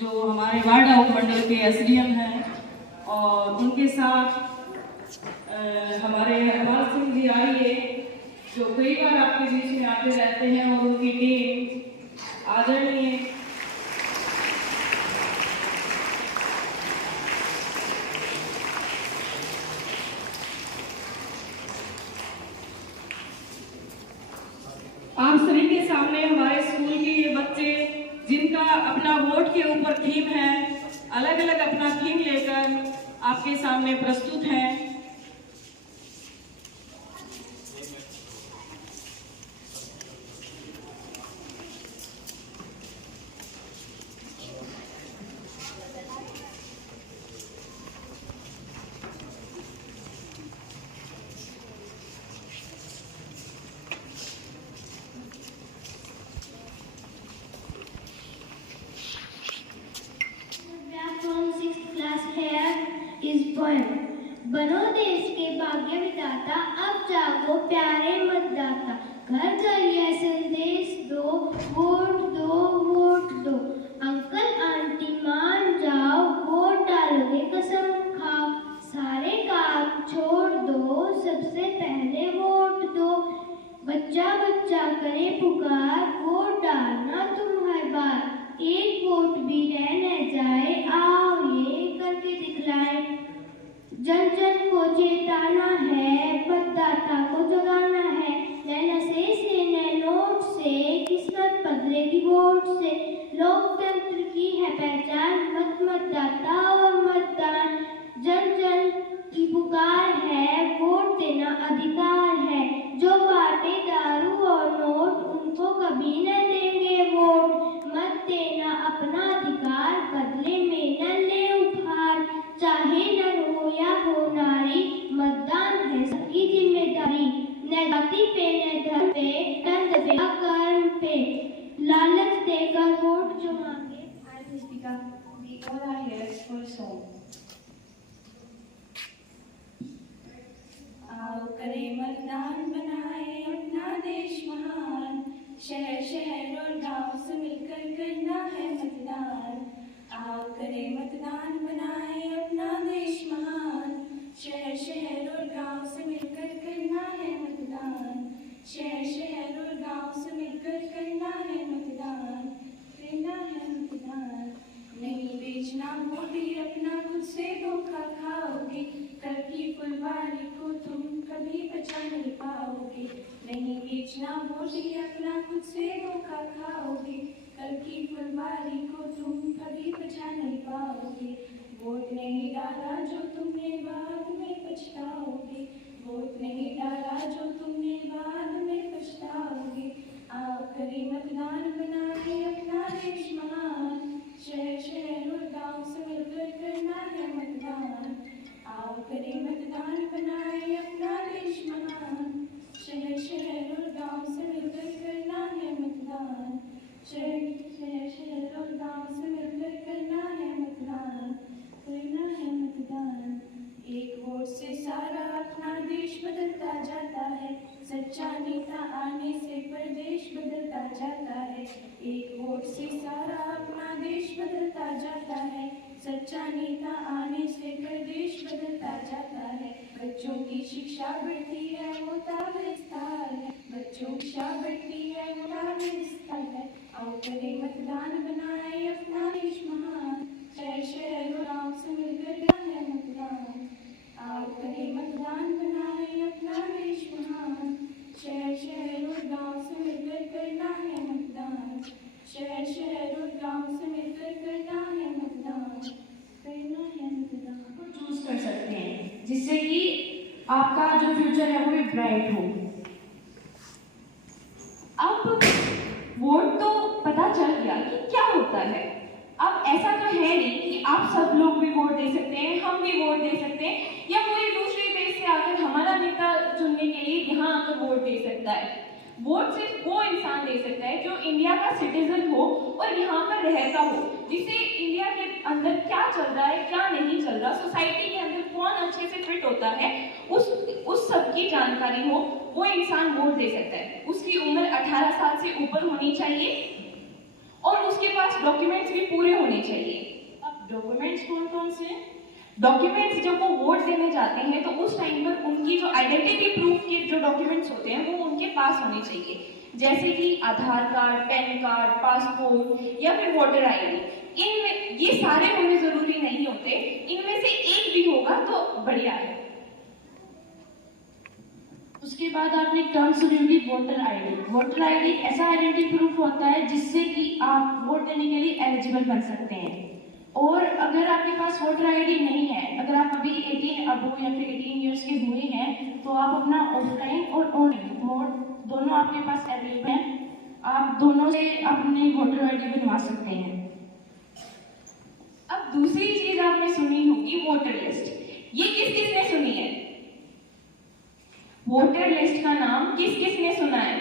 जो हमारे वार्ड उपमंडल के एसडीएम हैं और उनके साथ हमारे हरपाल सिंह जी आइए जो कई बार आपके बीच में आते रहते हैं और उनकी टीम आदरणीय आप सभी के सामने हमारे स्कूल के ये बच्चे जिनका अपना वोट के ऊपर थीम है, अलग अलग अपना थीम लेकर आपके सामने प्रस्तुत हैं। बनो देश के भाग्य विधाता, अब जागो प्यारे मतदाता। घर घर यह संदेश दो, वोट दो, वोट दो। अंकल आंटी मान जाओ, वोट डालोगे कसम खाओ। सारे काम छोड़ दो, सबसे पहले वोट दो। बच्चा बच्चा करे पुकार, वोट डालना तुम हर बार। एक वोट भी रह न जाए, आओ ये करके दिखलाए। जन जन को चेताना है, मतदाता को जगाना है। न नशे से न नोट से, किस्मत बदलेगी वोट से। लोकतंत्र की है पहचान, मत मतदाता और मतदान। जन जन की पुकार है, वोट देना अधिकार है। जो बांटे दारू और नोट, उनको कभी न देंगे वोट। मत देना अपना अधिकार, बदले में न ले उपहार। चाहे नर हो या हो नारी, मतदान है सबकी जिम्मेदारी। न जाति पे न धर्म पे, तंज पे न कर्म पे, लालच देकर वोट जो मांगे। We all are here for a song. आओ करें मतदान, बनाए अपना देश महान। शहर शहर और गांव से मिलकर करना है मतदान। आओ करें मतदान, बनाए अपना देश महान। शहर शहर और गांव से मिलकर करना है मतदान। शहर शहर और गांव से मिलकर करना है मतदान। करना है मतदान। नहीं बेचना वोट, अपना खुद से धोखा खाओगे। कल की फुलवारी को तुम कभी बचा नहीं पाओगे। नहीं बेचना वोट, अपना खुद से धोखा खाओगे। कल की फुलवारी को तुम कभी बचा नहीं पाओगे। वोट नहीं डाला जो तुमने बाद में पछताओगे। वोट नहीं डाला जो तुमने बाद में पछताओगे। आओ करें मतदान, बनाए अपना देश महान। शहर शहर और गांव से मिलकर करना है मतदान। आओ करें मतदान, बनाए अपना देश महान। शहर शहर और गांव से मिलकर करना है मतदान। शहर शहर और गांव से मिलकर करना है मतदान। करना है मतदान। एक वोट से सारा अपना देश बदलता जाता है। सच्चा नेता आने से प्रदेश बदलता जाता है। एक वोट से सारा अपना देश बदलता जाता है। सच्चा नेता आने से प्रदेश बदलता जाता है। बच्चों की शिक्षा बढ़ती है, होता विस्तार है। बच्चों की शिक्षा बढ़ती है, होता विस्तार है। आओ करें मतदान, बनाए अपना देश महान। शहर शहर और गांव से मिलकर करना है मतदान। आओ करें मतदान, बनाए अपना देश महान। शहर शहर और गांव से मिलकर करना है मतदान। शहर शहर और गांव से मिलकर करना है मतदान। करना है मतदान। चूज कर सकते हैं जिससे कि आपका जो फ्यूचर है वो भी ब्राइट हो। अब वोट तो पता चल गया कि क्या होता है। अब ऐसा तो है नहीं कि आप सब लोग भी वोट दे सकते हैं, हम भी वोट दे सकते हैं, या कोई दूसरे देश से आकर हमारा नेता चुनने के लिए यहाँ आकर वोट दे सकता है। वोट सिर्फ वो इंसान दे सकता है जो इंडिया का सिटीजन हो और यहाँ पर रहता हो, जिसे इंडिया के अंदर क्या चल रहा है क्या नहीं चल रहा, सोसाइटी के अंदर कौन अच्छे से फिट होता है, उस सब की जानकारी हो, वो इंसान वोट दे सकता है। उसकी उम्र 18 साल से ऊपर होनी चाहिए और उसके पास डॉक्यूमेंट्स भी पूरे होने चाहिए। अब डॉक्यूमेंट्स कौन कौन से हैं? डॉक्यूमेंट्स जब वो वोट देने जाते हैं तो उस टाइम पर उनकी जो आइडेंटिटी प्रूफ के जो डॉक्यूमेंट्स होते हैं वो उनके पास होने चाहिए, जैसे कि आधार कार्ड, पैन कार्ड, पासपोर्ट या फिर वोटर आईडी। इनमें ये सारे होने जरूरी नहीं होते, इनमें से एक भी होगा तो बढ़िया है। उसके बाद आपने टर्म सुनी होगी वोटर आईडी। वोटर आईडी ऐसा आइडेंटिटी प्रूफ होता है जिससे कि आप वोट देने के लिए एलिजिबल बन सकते हैं। और अगर आपके पास वोटर आईडी नहीं है, अगर आप अभी 18 अबो या फिर 18 इयर्स के हुए हैं, तो आप अपना ऑफलाइन और ऑनलाइन मोड दोनों आपके पास अवेलेबल है, आप दोनों से अपनी वोटर आईडी बनवा सकते हैं। अब दूसरी चीज आपने सुनी होगी वोटर लिस्ट। ये किस किसने सुनी है? वोटर लिस्ट का नाम किस किसने सुना है?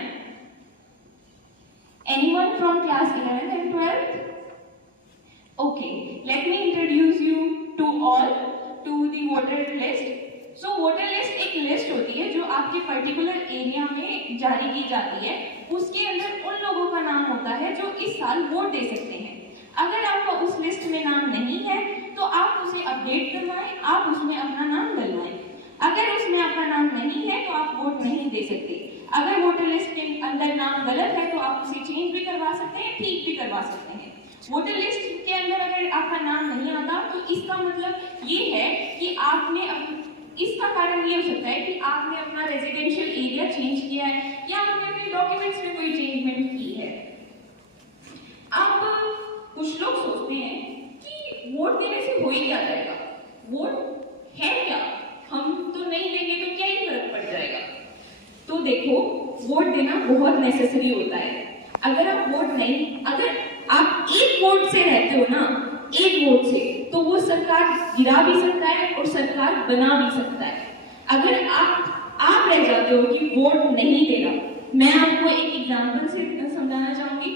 Anyone from class 11th and 12th? Okay, let me introduce you to all to the voter list. So voter list एक लिस्ट होती है जो आपके पर्टिकुलर एरिया में जारी की जाती है। उसके अंदर उन लोगों का नाम होता है जो इस साल वोट दे सकते हैं। अगर आपका उस लिस्ट में नाम नहीं है तो आप उसे अपडेट करवाएं, आप उसमें अपना नाम डलवाएं। अगर उसमें आपका नाम नहीं है तो आप वोट नहीं दे सकते। अगर वोटर लिस्ट के अंदर नाम गलत है तो आप उसे चेंज भी करवा सकते हैं, ठीक भी करवा सकते हैं। वोटर लिस्ट के अंदर अगर आपका नाम नहीं आता तो इसका मतलब ये है कि आपने इसका कारण ये हो सकता है कि आपने अपना रेजिडेंशियल एरिया चेंज किया है या आपने अपने डॉक्यूमेंट्स में कोई चेंजमेंट की है। अब कुछ लोग सोचते हैं कि वोट देने से हो ही क्या जाएगा, वोट है क्या, हम तो नहीं देंगे तो क्या ही फर्क पड़ जाएगा। तो देखो, वोट देना बहुत नेसेसरी होता है। अगर आप एक वोट से रहते हो ना, एक वोट से, तो वो सरकार गिरा भी सकता है और सरकार बना भी सकता है। अगर आप रह जाते हो कि वोट नहीं देना, मैं आपको एक एग्जांपल से समझाना चाहूंगी।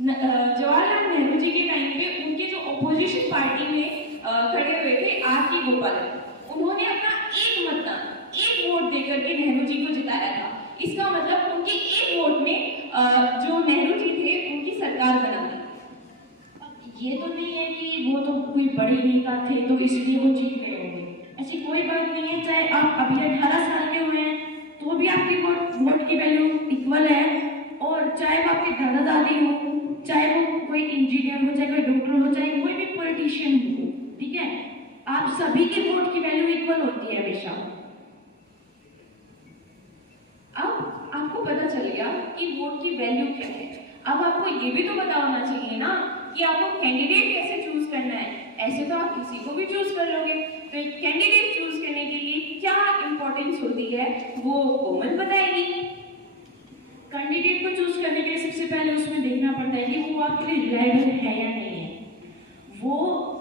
जवाहरलाल नेहरू जी के टाइम पे उनके जो ऑपोजिशन पार्टी में खड़े हुए थे आर.के. गोपालन, उन्होंने अपना एक मतदान, एक वोट देकर के नेहरू जी को जिताया था। इसका मतलब उनके एक वोट में जो नेहरू जी थे उनकी सरकार बना दी। ये तो नहीं है कि वो तो कोई बड़े नेता थे तो इसलिए वो जीत गए होंगे, ऐसी कोई बात नहीं है। चाहे आप अभी 18 साल के हुए हैं तो भी आपकी वोट की वैल्यू इक्वल है। और चाहे वो आपके दादा दादी हो, चाहे वो कोई इंजीनियर हो, चाहे कोई डॉक्टर हो, चाहे कोई भी पॉलिटिशियन हो, ठीक है, आप सभी की वोट की वैल्यू इक्वल होती है हमेशा। अब आपको पता चल गया कि वोट की वैल्यू क्या है। अब आपको ये भी तो पता होना चाहिए ना कि आपको कैंडिडेट कैसे चूज करना है। ऐसे तो आप किसी को भी चूज कर लोगे, तो एक कैंडिडेट चूज करने के लिए क्या इंपॉर्टेंस होती है वो कोमल बताएगी। कैंडिडेट को चूज करने के लिए सबसे पहले उसमें देखना पड़ता है कि वो आपके लिए रिलायबल है या नहीं है। वो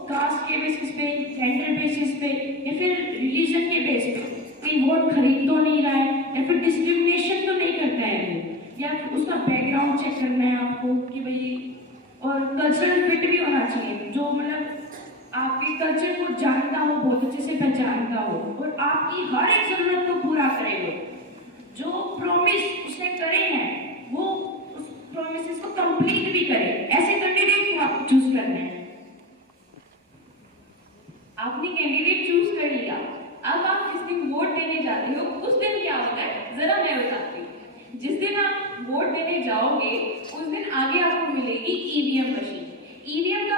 कास्ट के बेसिस पे, जेंडर बेसिस पे या फिर रिलीजन के बेस पे कहीं वोट खरीद तो नहीं रहा है या फिर डिस्क्रिमिनेशन तो नहीं करता है वो, या उसका बैकग्राउंड चेक करना है आपको कि भाई, और कल्चरल फिट भी होना चाहिए, जो मतलब आपके कल्चर को जानता हो, बहुत अच्छे से पहचानता हो और आपकी हर एक जरूरत को पूरा करे। वो जो प्रॉमिस उसने करे हैं वो उस प्रॉमिसेस को कंप्लीट भी करे। ऐसे कैंडिडेट को आपको चूज करना है। आपने कैंडिडेट चूज कर लिया, अब आप जिस दिन वोट देने जाते हो उस दिन क्या होता है जरा मैं बताती हूँ। जिस दिन आप वोट देने जाओगे उस दिन आगे आपको मिलेगी ईवीएम मशीन। ईवीएम का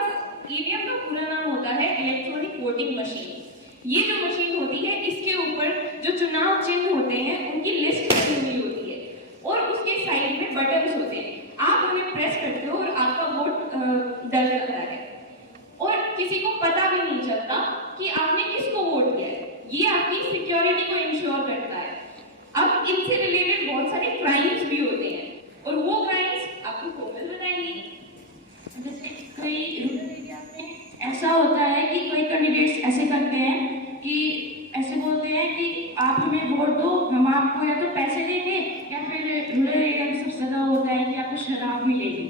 पूरा नाम होता है इलेक्ट्रॉनिक वोटिंग मशीन। ये जो मशीन होती है इसके ऊपर जो चुनाव चिन्ह होते हैं उनकी लिस्ट बनी हुई होती है और उसके साइड में बटन्स होते हैं। आप उन्हें प्रेस करते हो और आपका वोट डल जाता है और किसी को पता भी नहीं चलता कि आपने किसको वोट किया है। ये आपकी सिक्योरिटी को इंश्योर करता है। अब इनसे रिलेटेड बहुत सारे क्राइम्स भी होते हैं और वो क्राइम्स आपको कोमल बताएंगे। जैसे कई रूरल एरिया में ऐसा होता है कि कोई कैंडिडेट्स ऐसे करते हैं कि ऐसे बोलते हैं कि आप हमें वोट दो, हम आपको या तो पैसे देंगे या फिर रूरल एरिया में सबसे ज़्यादा होता है कि आपको शराब मिलेगी,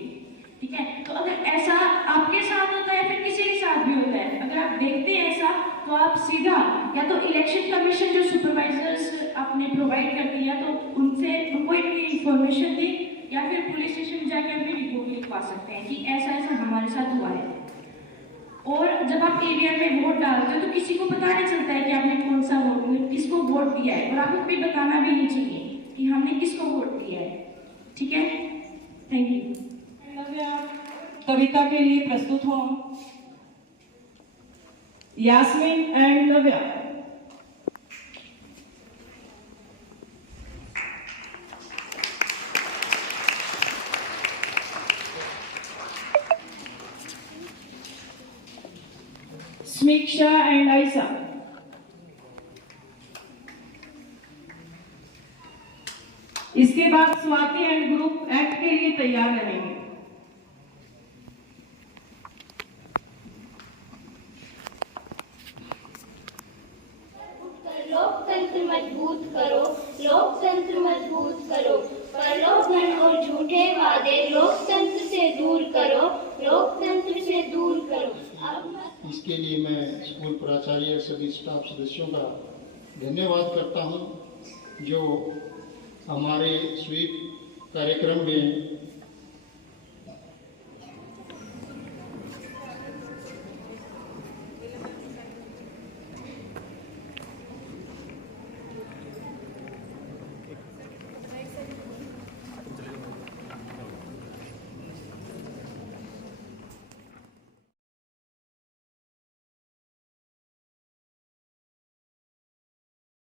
ठीक है। तो अगर ऐसा आपके साथ होता है फिर किसी के साथ भी होता है, अगर आप देखते हैं ऐसा तो आप सीधा या तो इलेक्शन कमीशन जो सुपरवाइजर्स आपने प्रोवाइड कर दिया तो उनको इतनी इंफॉर्मेशन दी या फिर पुलिस स्टेशन जाकर अपनी रिपोर्ट लिखवा सकते हैं कि ऐसा ऐसा हमारे साथ हुआ है। और जब आप ईवीएम में वोट डालते हो तो किसी को पता नहीं चलता है कि आपने कौन सा वोट, किसको वोट दिया है, और आपको भी बताना भी नहीं चाहिए कि हमने किसको वोट दिया है। ठीक है, थैंक यू। नव्या कविता के लिए प्रस्तुत हो। यास्मीन एंड नव्या। समीक्षा एंड आयशा। इसके बाद स्वाति एंड ग्रुप एक्ट के लिए तैयार रहेंगे। लोकतंत्र मजबूत करो, लोकतंत्र मजबूत करो, प्रलोभन और झूठे वादे लोकतंत्र से दूर करो, लोकतंत्र से दूर करो। इसके लिए मैं स्कूल प्राचार्य सभी स्टाफ सदस्यों का धन्यवाद करता हूं, जो हमारे स्वीप कार्यक्रम में